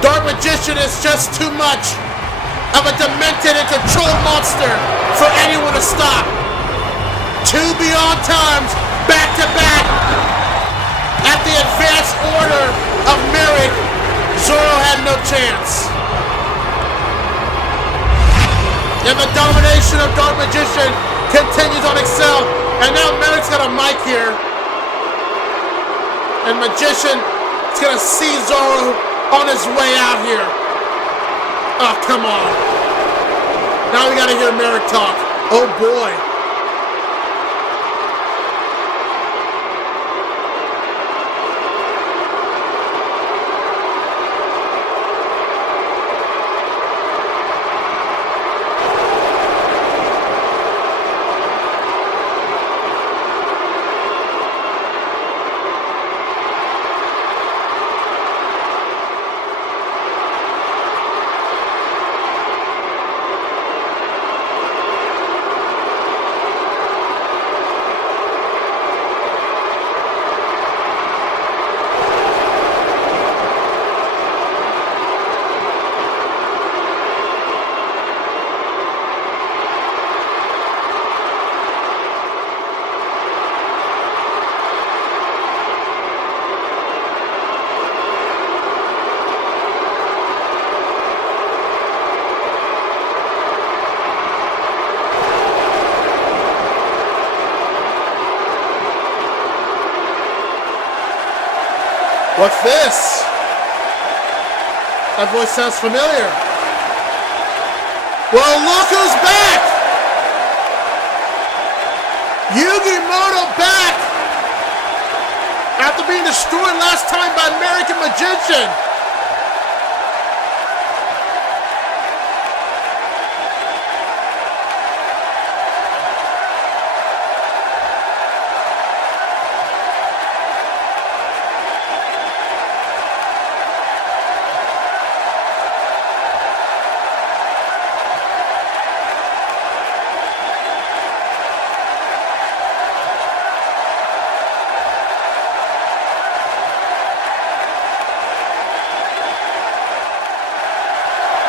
Dark Magician is just too much of a demented and controlled monster for anyone to stop. Two Beyond Times back to back. At the advanced order of Merrick, Zoro had no chance. And the domination of Dark Magician continues on Excel. And now Merrick's got a mic here. And Magician is going to see Zoro on his way out here. Oh, come on. Now we got to hear Merrick talk. Oh, boy. What's this? That voice sounds familiar. Well, look who's back! Yugimoto back! After being destroyed last time by American Magician.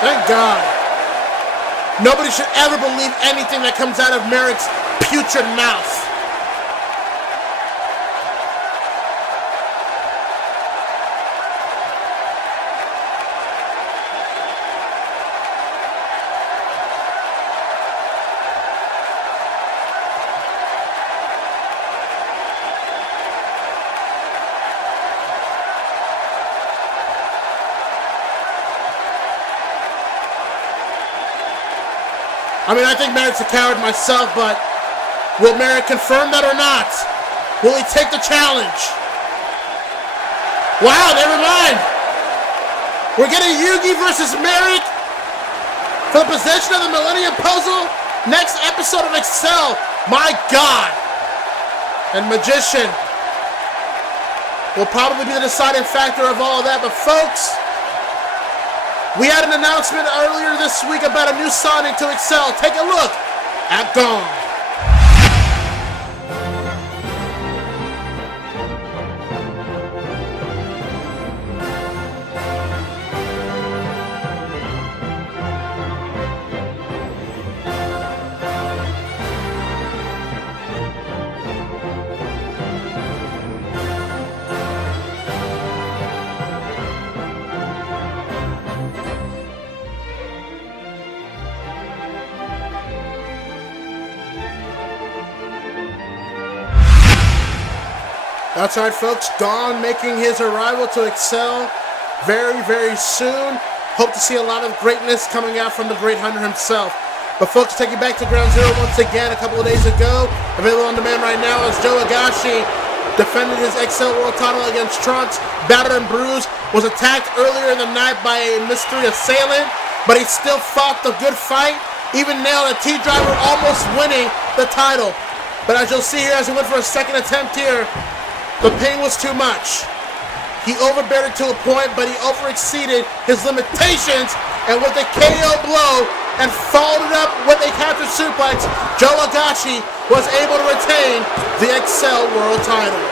Thank God. Nobody should ever believe anything that comes out of Merrick's putrid mouth. I mean, I think Merrick's a coward myself, but will Merrick confirm that or not? Will he take the challenge? Wow, never mind. We're getting Yugi versus Merrick for the possession of the Millennium Puzzle. Next episode of Excel. My God. And Magician will probably be the deciding factor of all of that. But folks, we had an announcement earlier this week about a new signing to Excel. Take a look at Gong. That's right, folks. Gong making his arrival to Excel very, very soon. Hope to see a lot of greatness coming out from the Great Hunter himself. But folks, take you back to Ground Zero once again a couple of days ago. Available on demand right now as Joe Higashi defended his Excel World title against Trunks. Battered and bruised. Was attacked earlier in the night by a mystery assailant. But he still fought the good fight. Even nailed a T-Driver, almost winning the title. But as you'll see here, as he went for a second attempt here, the pain was too much. He overbared it to a point, but he overexceeded his limitations, and with a KO blow and followed it up with a counter suplex, Joe Higashi was able to retain the Excel World title.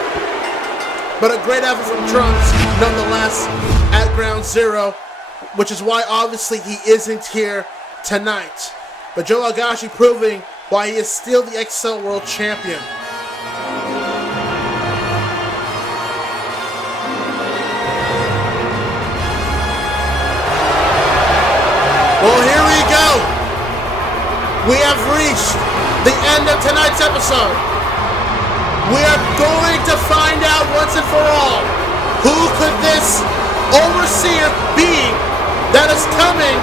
But a great effort from Trunks, nonetheless, at Ground Zero, which is why obviously he isn't here tonight. But Joe Higashi proving why he is still the Excel World Champion. Well, here we go. We have reached the end of tonight's episode. We are going to find out once and for all who could this overseer be that is coming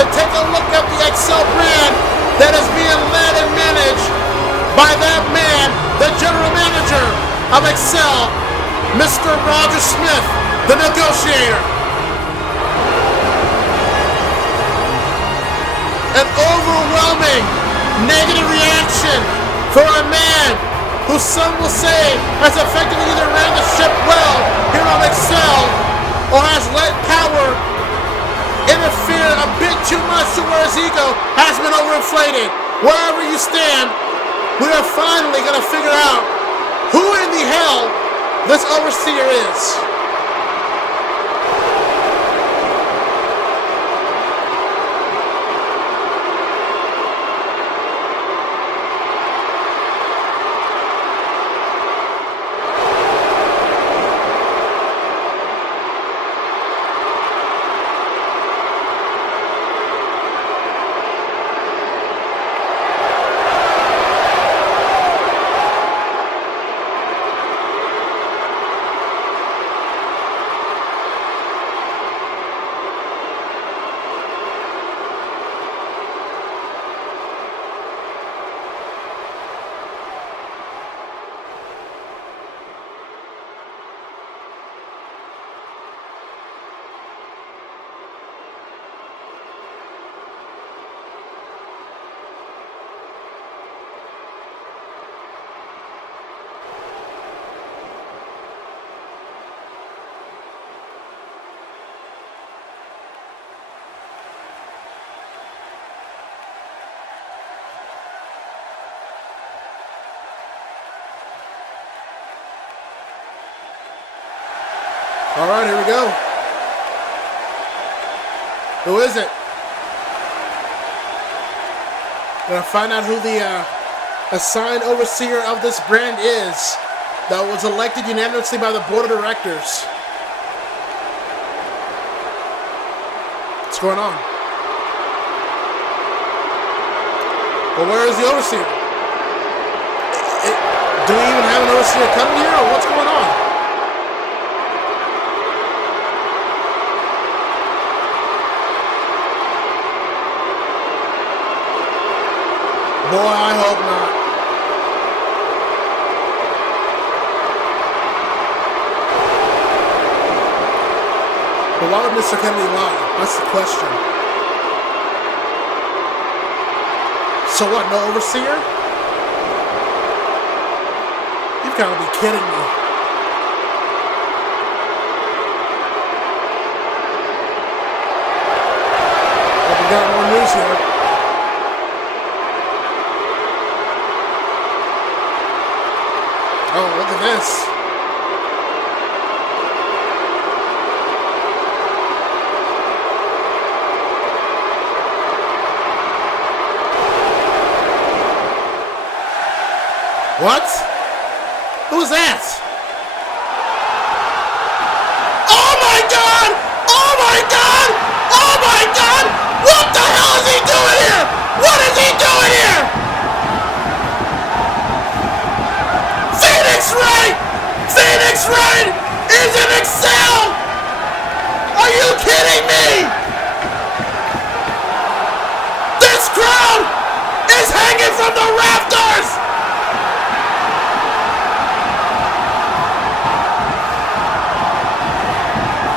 to take a look at the Excel brand that is being led and managed by that man, the general manager of Excel, Mr. Roger Smith, the negotiator. An overwhelming negative reaction for a man who some will say has effectively either ran the ship well here on Excel or has let power interfere a bit too much to where his ego has been overinflated. Wherever you stand, we are finally going to figure out who in the hell this overseer is. All right, here we go. Who is it? Gonna find out who the assigned overseer of this brand is that was elected unanimously by the board of directors. What's going on? Well, where is the overseer? Do we even have an overseer coming here, or what's going on? But why would Mr. Kennedy lie? That's the question. So what, no overseer? You've got to be kidding me. Well, we got more news here. Oh, look at this. What? Who's that? Oh my God! Oh my God! Oh my God! What the hell is he doing here? What is he doing here? Phoenix Wright! Phoenix Wright is in Excel! Are you kidding me? This crowd is hanging from the rafters!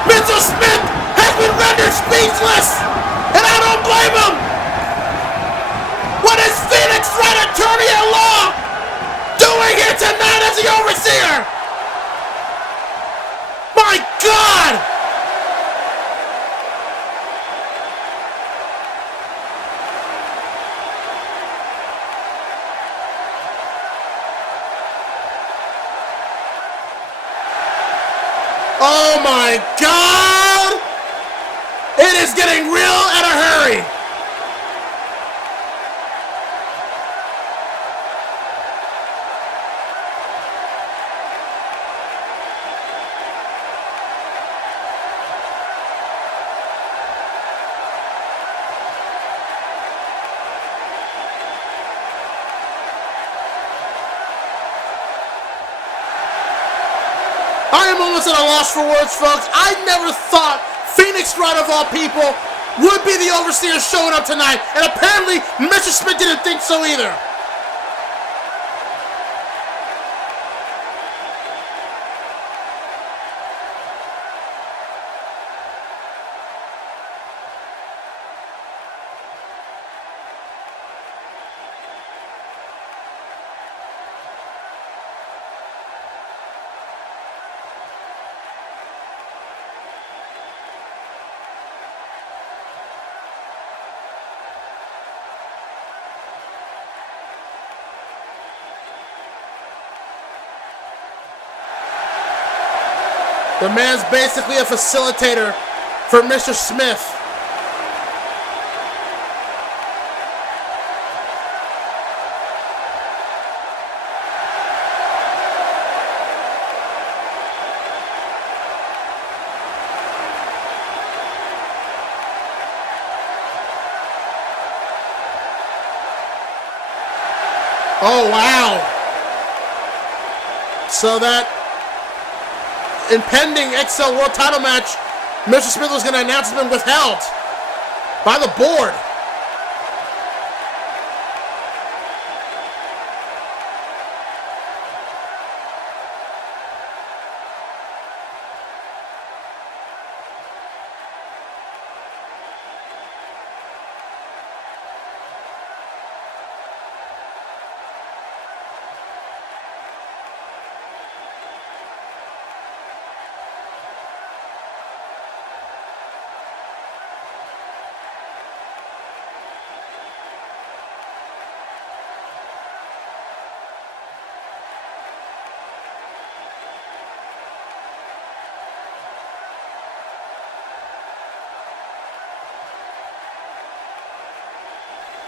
Mr. Smith has been rendered speechless, and I don't blame him. What is Phoenix Wright, attorney at law, doing here tonight as the overseer? My God! Oh my God! It is getting real in a hurry! I am almost at a loss for words, folks. I never thought Phoenix Wright, of all people, would be the overseer showing up tonight. And apparently, Mr. Smith didn't think so either. The man's basically a facilitator for Mr. Smith. Oh, wow. So that impending XL World title match Mr. Smith was going to announce has been withheld by the board.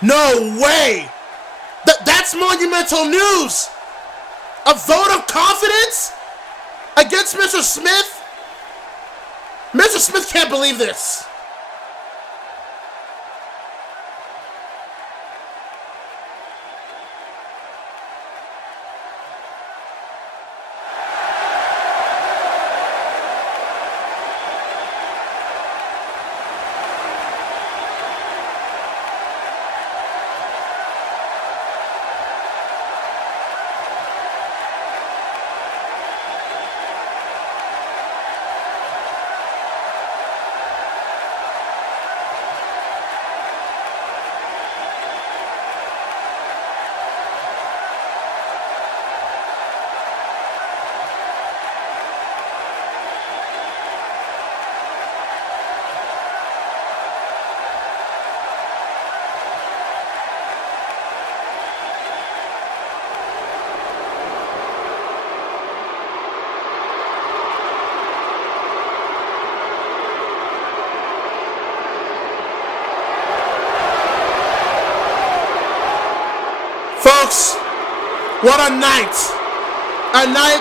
No way! That's monumental news! A vote of confidence against Mr. Smith? Mr. Smith can't believe this. folks, what a night. A night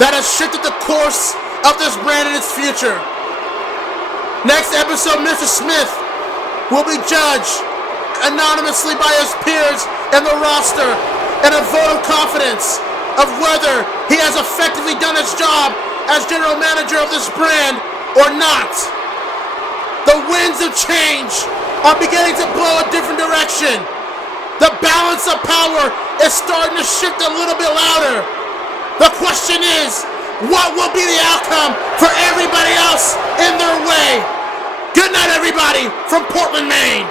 that has shifted the course of this brand and its future. Next episode, Mr. Smith will be judged anonymously by his peers and the roster in a vote of confidence of whether he has effectively done his job as general manager of this brand or not. The winds of change are beginning to blow a different direction. The balance of power is starting to shift a little bit louder. The question is, what will be the outcome for everybody else in their way? Good night, everybody, from Portland, Maine.